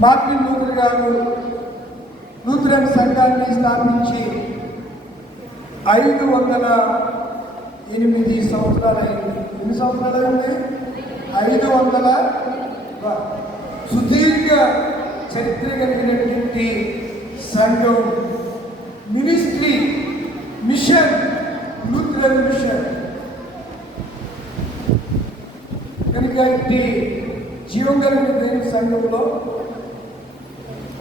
Martin Luther గారు Lutheran సంఘాన్ని స్థాపించి ఐదు వందల ఎనిమిది సంవత్సరాలు అయింది. ఎన్ని సంవత్సరాలు అయింది? ఐదు వందల సుదీర్ఘ చరిత్ర కలిగినటువంటి సంఘం. Ministry mission Lutheran mission. కనుక ఇట్టి జీవం కలిగిన సంఘంలో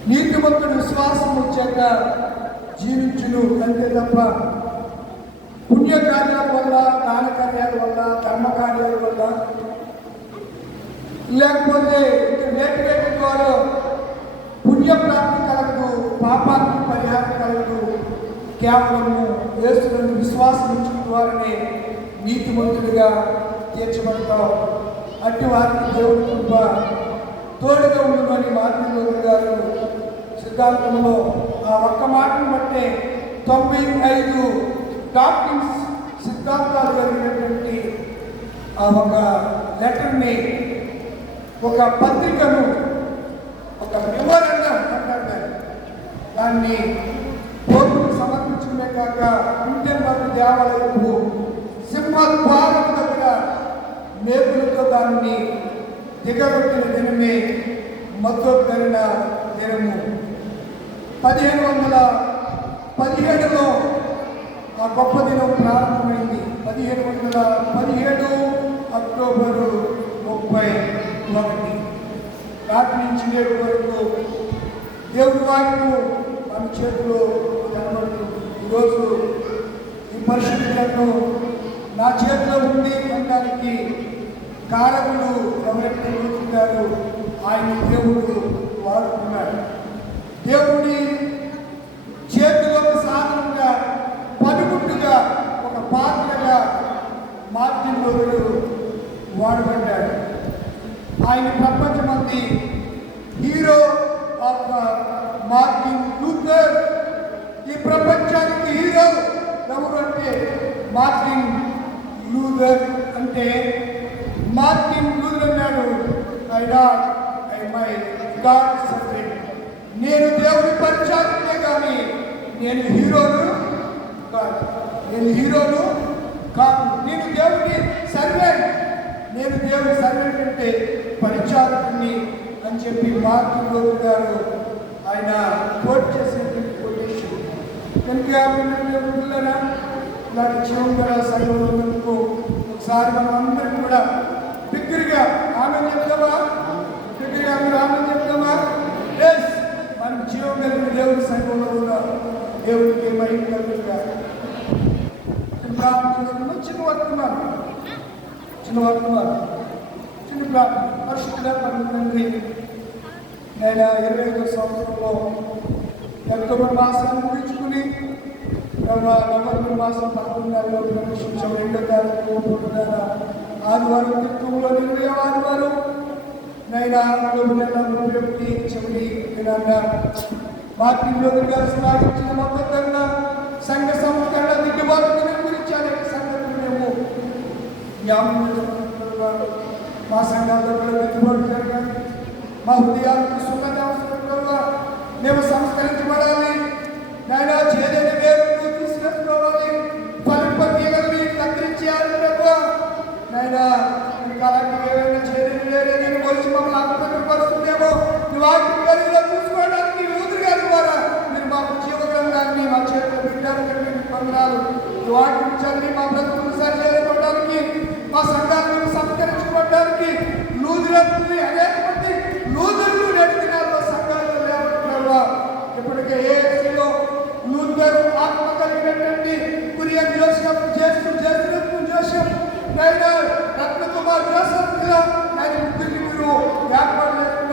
నీతిమంతుడు విశ్వాసం వచ్చాక జీవించును అంతే తప్ప పుణ్యకార్యాల వల్ల దాన కార్యాల వల్ల ధర్మ కార్యాల వల్ల లేకపోతే ఇంకా వేటి ద్వారా పుణ్యప్రాప్తి కలగదు పాపానికి పరిహారం కలగదు. కేవలము వేస్తున్న విశ్వాసం ఉంచిన ద్వారానే నీతిమంతుడిగా తీర్చబడతాం. అట్టి వారికి దేవుడి కృప తోడుగా ఉండమని మార్టిన్ లూథర్ గారు సిద్ధాంతంలో ఆ ఒక్క మాటను బట్టే తొంభై ఐదు డాక్టిన్స్ సిద్ధాంతాలు జరిగినటువంటి ఆ ఒక లెటర్ని ఒక పత్రికను ఒక వివరంగా అంటారు దాన్ని. పోర్టుకు సమర్పించడమే కాక ఇంటెంబర్ దేవాలయపు సింహద్వారం దగ్గర మేకులతో దాన్ని దిగగొట్టిన దినమే మద్దొద్దరిన దినము. పదిహేను వందల పదిహేడులో ఆ గొప్ప దినం ప్రారంభమైంది. పదిహేను వందల పదిహేడు అక్టోబరు ముప్పై ఒకటి. రాత్రి నుంచి నేడు వరకు దేవుడి వాక్యం మన చేతిలో కనబడుతుంది. ఈరోజు ఈ పరిశుద్ధి నా చేతిలో ఉంది అనడానికి కారకులు ఎవరైతే చూస్తున్నారు ఆయన దేవుడు వాడుతున్నాడు దేవుడి చేతిలో ఒక సాధనంగా పనిముట్టుగా ఒక పాత్రగా మార్టిన్ లూథరు వాడబడ్డాడు ఆయన ప్రపంచమంది హీరో ఆఫ్ మార్టిన్ లూథర్. ఈ ప్రపంచానికి హీరో ఎవరు అంటే మార్టిన్ లూథర్ అంటే మార్టిన్ లూథర్ అన్నాడు I not I my god servant నేను దేవుడి పరిచారకునే కానీ నేను హీరోను కాదు. నేను హీరోను కాదు. నేను దేవుని సర్వెంట్. నేను దేవుడి సర్వెంట్ అంటే పరిచారకుని అని చెప్పి మార్టిన్ లూథర్ గారు ఆయన కోట్ చేసినటువంటి కొటేషన్ కనుక పిల్లలనా ఇలాంటి జీవం సంఘంలో ఒకసారి మనం అందరం కూడా బిగ్గరగా ఆనందం చెప్తామా బిగ్గరగా అందరూ ఆనందం చెప్తామా ఎస్ మనం జీవం కలిగిన దేవుని సంఘంలో ఉందా దేవుడికి మహిమ కలుగుగా. ప్రార్థన చిన్న వర్తమానం. చిన్న వర్తమానం. చిన్న ప్రార్థన. పరిశుద్ధ పరమ తండ్రి. నేను ఇరవై ఐదో సంవత్సరంలో అక్టోబర్ మాసాన్ని ముగించుకుని నవంబర్ మాసం పదకొండు నెలలో ప్రవేశించాం రెండో తారీఖు మూడు నెల ఆదివారం తిరుగులో ఇరవై ఆదివారం నైనా అక్టోబర్ నెల ముప్పై ఒకటి చివరి దినాన్న గారు స్థాపించిన మొత్తంగా సంఘ సంస్కరణ దిద్దుబాటు గురించి అనేక సంగతులు మేము మా సంఘాల్లో కూడా దిద్దుబాటు జరగాలి మా హృదయాలకు సుఖత అవసరం ప్రభావ మేము సంస్కరించబడాలి మీకు వందనాలు ఈ మా బ్రతుకులు సరిచేయడానికి మా సంఘాలను సంస్కరించుకోవడానికి లూజులని అనేక మంది లూదుర్లు నేటి దినాల్లో సంఘాలు లేవట్లేదు ఇప్పటికే ఏసీలో లూజర్ ఆత్మ కలిగినటువంటి Kurian Joseph జేసు జేసు Joseph Naina Ratnakumar Joseph ఇలా నేను ముగ్గురిని మీరు ఏర్పాటు